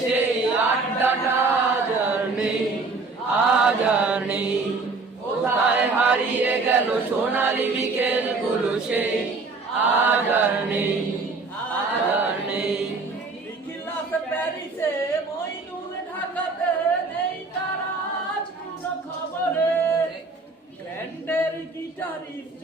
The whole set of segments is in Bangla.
সেই আড্ডাটা আর নেই কোথায় হারিয়ে গেল সোনালি বিকেলগুলো সেই আজ আর নেই আজ নেই প্যারিসে, মইনুল ঢাকাতে নেই তারা আজ গিটারিস্ট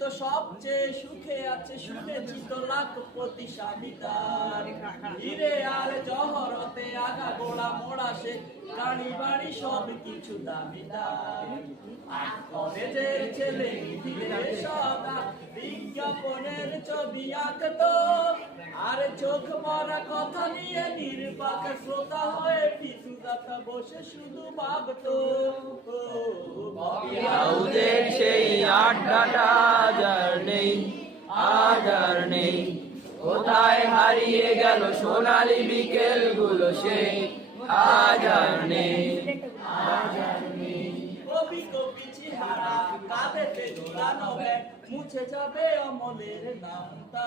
তো সবচেয়ে সুখে আছে হিরে আর জহরতে আগা গোড়া মোড়া সে বাড়ি সব কিছু ছেলে সদা বিজ্ঞাপনের ছবি আঁকতো আর চোখ মরা কথা নিয়ে নির্বাক শ্রোতা হয়ে পিছু দেখা বসে শুধু ভাবতো সেই আড্ডাটা আজ আর নেই আজ নেই। কোথায় হারিয়ে গেল সোনালি বিকেলগুলো সেই আজ নেই আজ আর নেই। কবি কবি চেহারা, কাঁধেতে দোলানো মুছে যাবে অমলের নাম কবিতা